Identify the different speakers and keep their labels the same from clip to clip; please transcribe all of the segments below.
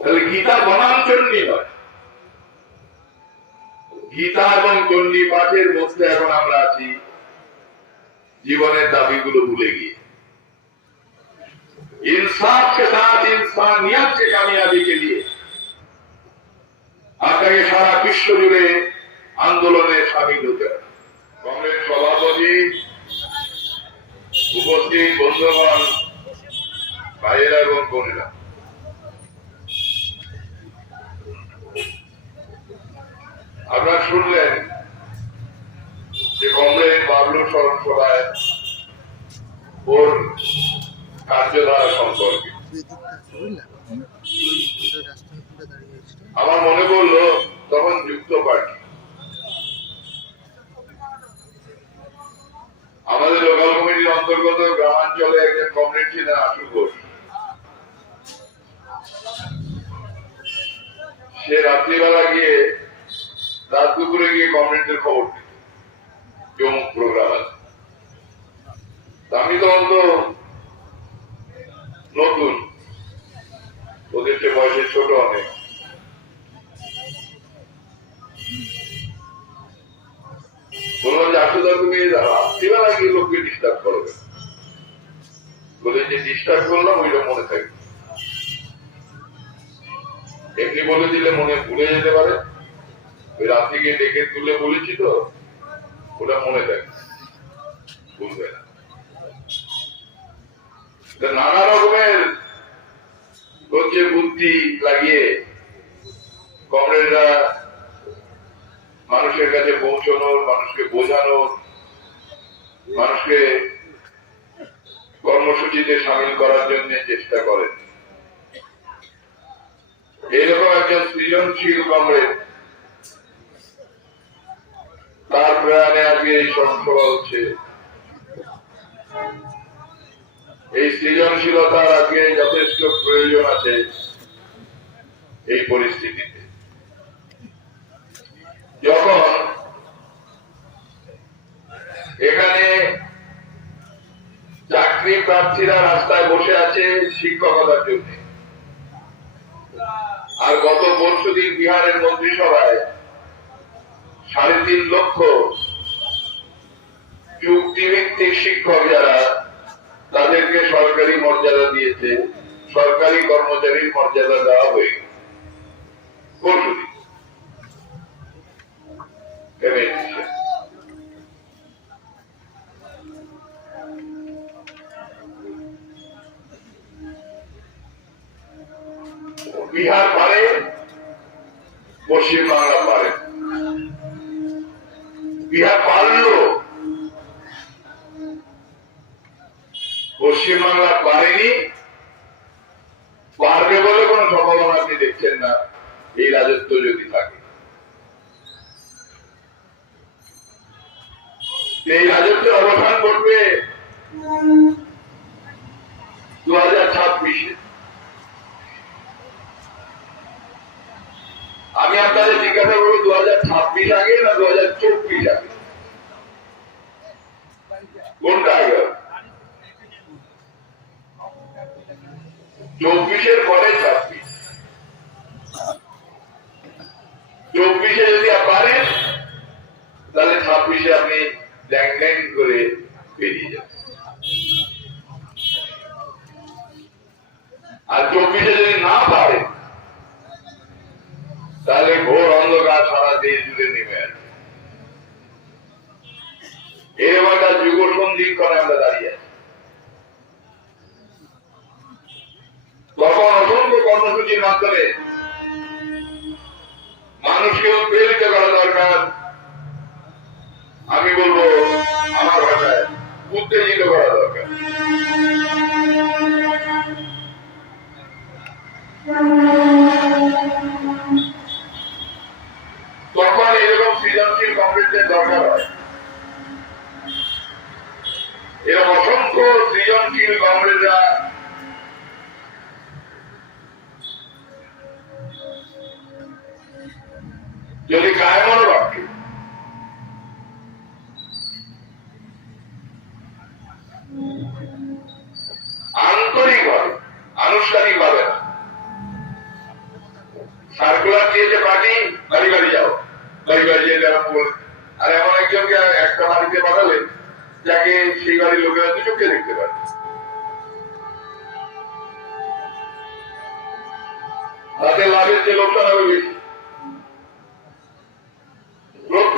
Speaker 1: তাহলে গীতা বনাঞ্চন্ডী নয় গীতা এবং চণ্ডী পাঠের মধ্যে এখন আমরা আছি জীবনের দাবিগুলো ভুলে গিয়ে इंसाफ के साथ इंसानियत के कामयाबी के लिए আপনাকে সারা বিশ্ব জুড়ে আন্দোলনে সামিল হতে হবে কংগ্রেস সভাপতি উপস্থিত বন্ধুগণ ভাইয়েরা এবং বোনেরা শুনলেন যে কংগ্রেস বাবলু সভায় ওর কার্যধারা সম্পর্কে। আমার মনে পড়ল তখন যুক্ত পার্টি। আমাদের লোকাল কমিটির অন্তর্গত গ্রামাঞ্চলে একজন কমরেড ছিলেন আশু ঘোষ। সে রাত্রিবেলা গিয়ে রাত দুপুরে গিয়ে কমরেডদের খবর দিত প্রোগ্রাম আছে? আমি তখন তো নতুন। ওদের যে বয়সে ছোট অনেক। বললাম যে আসলে তুমি রাত্রিবেলা গিয়ে লোককে ডিস্টার্ব করবে বলে যে ডিস্টার্ব করলাম, ওইটা মনে থাকবে এমনি বলে দিলে মনে ভুলে যেতে পারে। ওই রাত্রি গিয়ে ডেকে তুলে বলেছি তো, ওটা মনে থাকবে ভুলবে না। নানা রকমের হচ্ছে বুদ্ধি লাগিয়ে কমরেডরা মানুষের কাছে পৌঁছানোর, মানুষকে বোঝানোর, মানুষকে কর্মসূচিতে সামিল করার জন্য চেষ্টা করেন। এইরকম একজন সৃজনশীল কমরেড। তার প্রয়াণে আজকে এই সংসভা হচ্ছে। এই সৃজনশীলতার আজকে যথেষ্ট প্রয়োজন আছে এই পরিস্থিতিতে। যখন এখানে চাকরি প্রার্থীরা রাস্তায় বসে আছে শিক্ষকতার জন্য। আর গত পরশু দিন বিহারের মন্ত্রিসভায় সাড়ে তিন লক্ষ চুক্তিভিত্তিক শিক্ষক যারা, তাদেরকে সরকারি মর্যাদা দিয়েছে। সরকারি কর্মচারীর মর্যাদা দেওয়া হয়ে। বিহার পারে পশ্চিম বাংলা পারে। বিহার পারল পশ্চিমবাংলা পারেনি পারবে বলে কোন সম্ভাবনা আপনি দেখছেন না এই রাজত্ব যদি থাকে এই রাজত্বের অবসান ঘটবে দু হাজার ছাব্বিশে আমি আপনাদের জিজ্ঞাসা করব দু হাজার ছাব্বিশ আগে না দু হাজার চব্বিশ আগে? চব্বিশের পরে ছাব্বিশ। চব্বিশে যদি পারেন তাহলে ছাব্বিশে আপনি ল্যাং ল্যাং করে বেরিয়ে যাবেন। আর চব্বিশে যদি না পারেন তাহলে ঘোর অন্ধকার সারা দেশ জুড়ে নেমে আসবে। এরকম একটা যুগ সন্ধিক্ষণে আমরা দাঁড়িয়ে আছি। তখন অসংখ্য কর্মসূচির মাধ্যমে মানুষকে উৎপ্রেরিত করা দরকার। আমি বলব, আমার ভাষায় উত্তেজিত করা দরকার।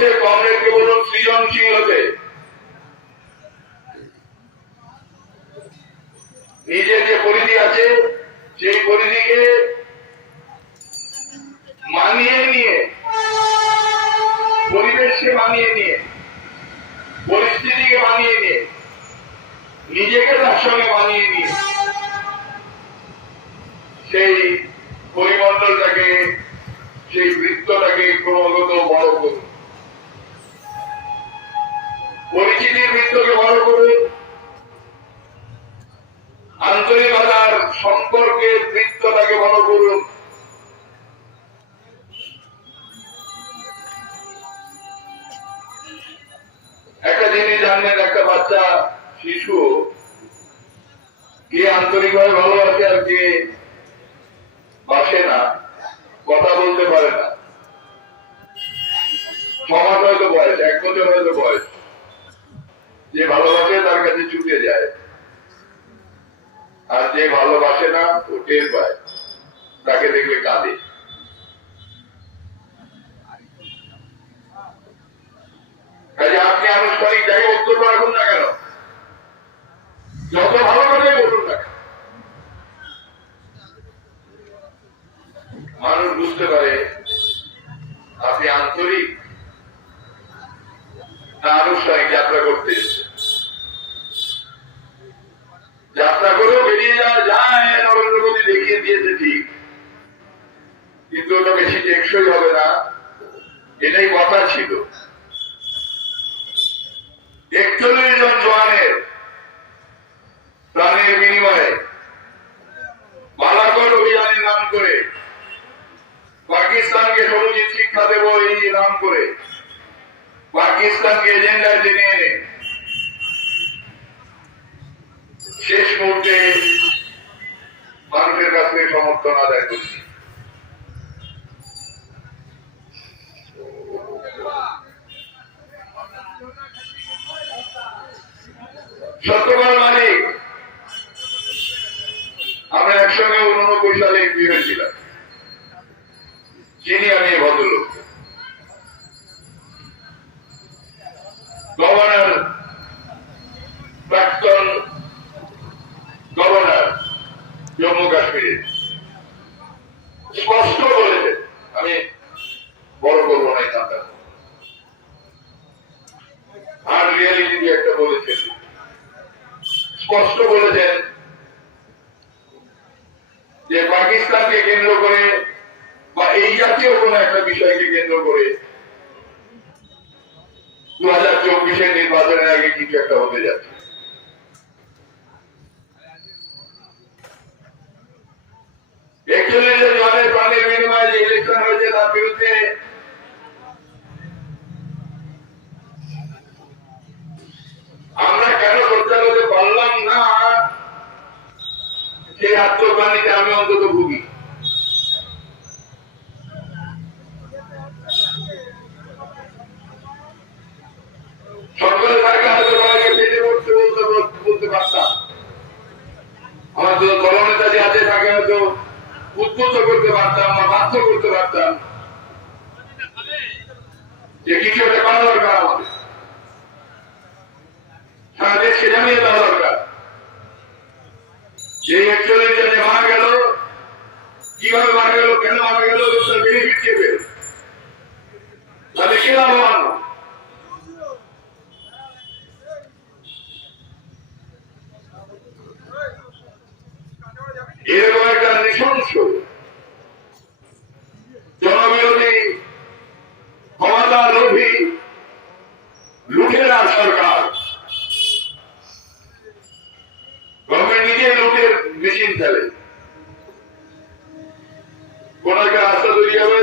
Speaker 1: প্রত্যেক কংগ্রেসকে বলুন সৃজনশীল হতে। নিজের যে পরিধি আছে, সেই পরিধিকে মানিয়ে নিয়ে, পরিবেশকে মানিয়ে নিয়ে, পরিস্থিতিকে মানিয়ে নিয়ে, নিজেকে তার সঙ্গে মানিয়ে নিয়ে, সেই পরিমণ্ডলটাকে, সেই বৃত্তটাকে ক্রমাগত বড় করুন। পরিচিতির বৃত্তকে বড় করুন আন্তরিকতার সম্পর্কের বৃত্তটাকে বড় করুন একটা জিনিস জানলেন একটা বাচ্চা শিশু কে আন্তরিকভাবে ভালোবাসে আর কে বাসে না, কথা বলতে পারে না। ছমাস হয়তো বয়স, এক বছর হয়তো বয়স। যে ভালোবাসে তার কাছে ছুটে যায়। আর যে ভালোবাসে না, ও টের পায়। তাকে দেখবে কাঁদে। আপনি আনুষ্ঠানিক জায়গায় বক্তব্য রাখুন না কেন? যত ভালো করে বলুন না মানুষ বুঝতে পারে, আপনি আন্তরিক না আনুষ্ঠানিক যাত্রা করতে এসেছেন। যাত্রা করেও বেরিয়ে যাওয়া যায় নরেন্দ্র মোদী দেখিয়ে দিয়েছে ঠিক কিন্তু ওটা বেশি টেকসই হবে না এটাই কথা ছিল। একচল্লিশ জন জওয়ানের প্রাণের বিনিময়ে বালাকোট অভিযানের নাম করে পাকিস্তানকে সমুচিত শিক্ষা দেব এই নাম করে পাকিস্তানকে এজেন্ডায় টেনে এনে শেষ মুহূর্তে মানুষের কাছ থেকে সমর্থন আদায় করছি। সত্যকাল মালিক। আমরা একসঙ্গে উননব্বই সালে এমপি হয়েছিলাম চিনি আমি ভদ্রলোক। গভর্নর, প্রাক্তন গভর্নর জম্মু কাশ্মীরের। স্পষ্ট বলেছেন, আমি বড় করব না এই আর রিয়ালিটি একটা বলেছেন। স্পষ্ট বলেছেন যে পাকিস্তানকে কেন্দ্র করে বা এই জাতীয় কোন একটা বিষয়কে কেন্দ্র করে দু হাজার চব্বিশের নির্বাচনের আগে কিছু একটা হতে যাচ্ছে একচল্লিশ জনের প্রাণের বিনিময়ে যে ইলেকশন হয়েছে তার বিরুদ্ধে আমরা কেন সোচ্চার হতে পারলাম না সেই আত্মগ্লানিতে আমি অন্তত ভুগি সরকারের কাছে হয়তো সবাইকে পেটে বলতে বলতে বলতে পারতাম আমার যে যে আছে তাকে হয়তো উদ্বুদ্ধ করতে পারতাম বা বাধ্য করতে পারতাম। যে কিছু একটা করা দরকার আমাদের। সেটা নিয়ে দরকার। মারা গেল, কীভাবে মারা গেল, কেন মারা গেল কোন একটা রাস্তা তৈরি হবে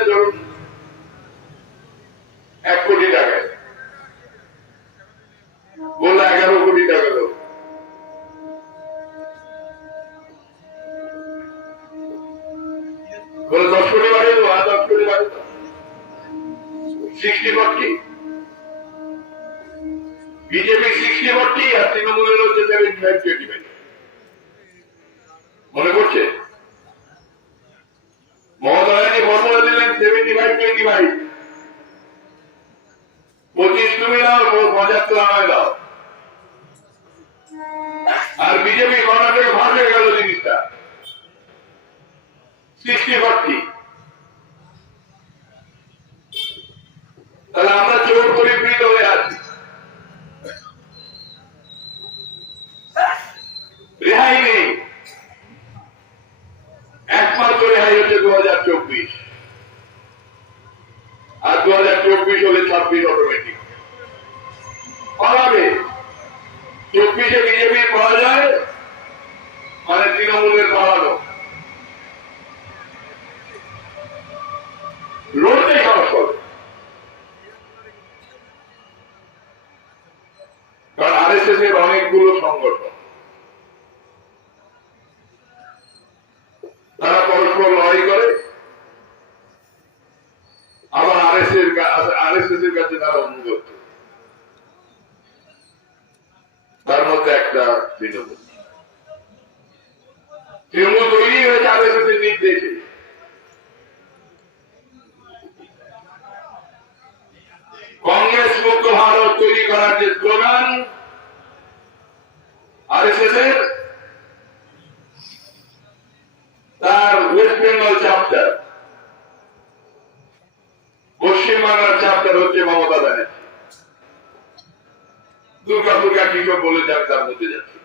Speaker 1: কারণ আর এস এস এর অনেকগুলো সংগঠন। তারা পরস্পর লড়াই করে। আবার আর এস এর কাছে তারা অনুগত। তার মধ্যে একটা তৃণমূল। তৃণমূল তৈরি হয়েছে আর এস এস এর নির্দেশে কংগ্রেস মুক্ত ভারত তৈরি করার যে স্লোগান আর এস এর তার ওয়েস্ট বেঙ্গল চ্যাপ্টার পশ্চিমবাংলার চ্যাপ্টার হচ্ছে মমতা ব্যানার্জি দুর্গা দুর্গা কি সব বলে যাক তার মধ্যে যাচ্ছে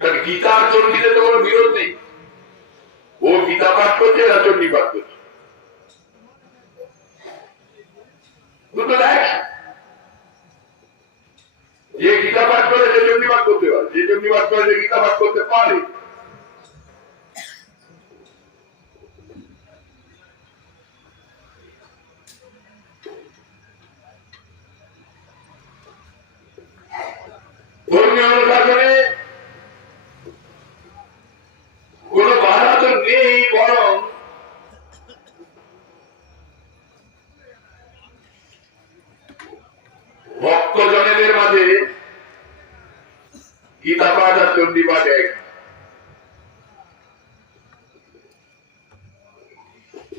Speaker 1: কারণ গীতার চণ্ডীতে তো কোনো বিরোধ নেই। ও গীতা পাঠ করছে না চণ্ডী পাঠ করছে? দুটো দেখ যে গীতা পাঠ করে সে চণ্ডী পাঠ করতে পারে। যে চণ্ডী পাঠ করে সে গীতা পাঠ করতে পারে। ধর্মীয় অনুশাসনে কোন বাধা তো নেই বরং ভক্তজনেদের মাঝে গীতা পাঠ আর চণ্ডী পাঠ এক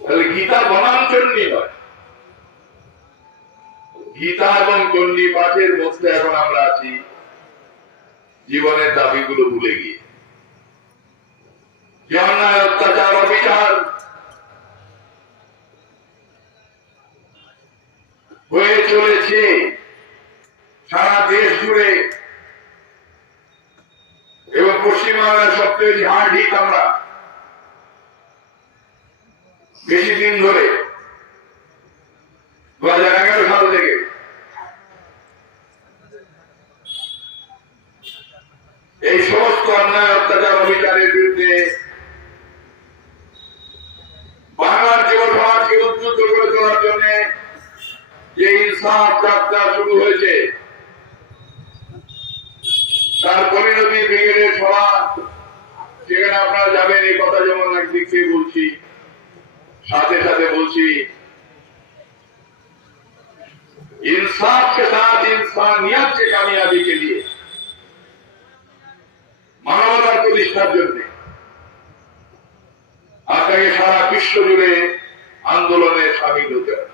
Speaker 1: তাহলে গীতা বনাম নয় গীতা এবং মধ্যে এখন আমরা আছি, জীবনের দাবিগুলো ভুলে গিয়ে। অন্যায় অত্যাচার, অবিচার, হয়ে চলেছে সারা দেশ জুড়ে। এবং পশ্চিমবাংলার সবচেয়ে ঝাড় হিট আমরা। বেশি দিন ধরে দু হাজার এগারো সাল থেকে এই সমস্ত অন্যায়, অত্যাচার, অবিচারের বিরুদ্ধে বাংলার জীবন সমাজকে উদ্বুদ্ধ করে তোলার জন্য যে ইনসাফ যাত্রা শুরু হয়েছে, তার পরিণতি ব্রিগেডের সভা, সেখানে আপনারা যাবেন, এই কথা যেমন একদিক থেকে বলছি। সাথে সাথে বলছি इंसाफ के साथ इंसानियत के कामयाबी के लिए মানবতার প্রতিষ্ঠার জন্য আপনাকে সারা বিশ্ব জুড়ে আন্দোলনে সামিল হতে হবে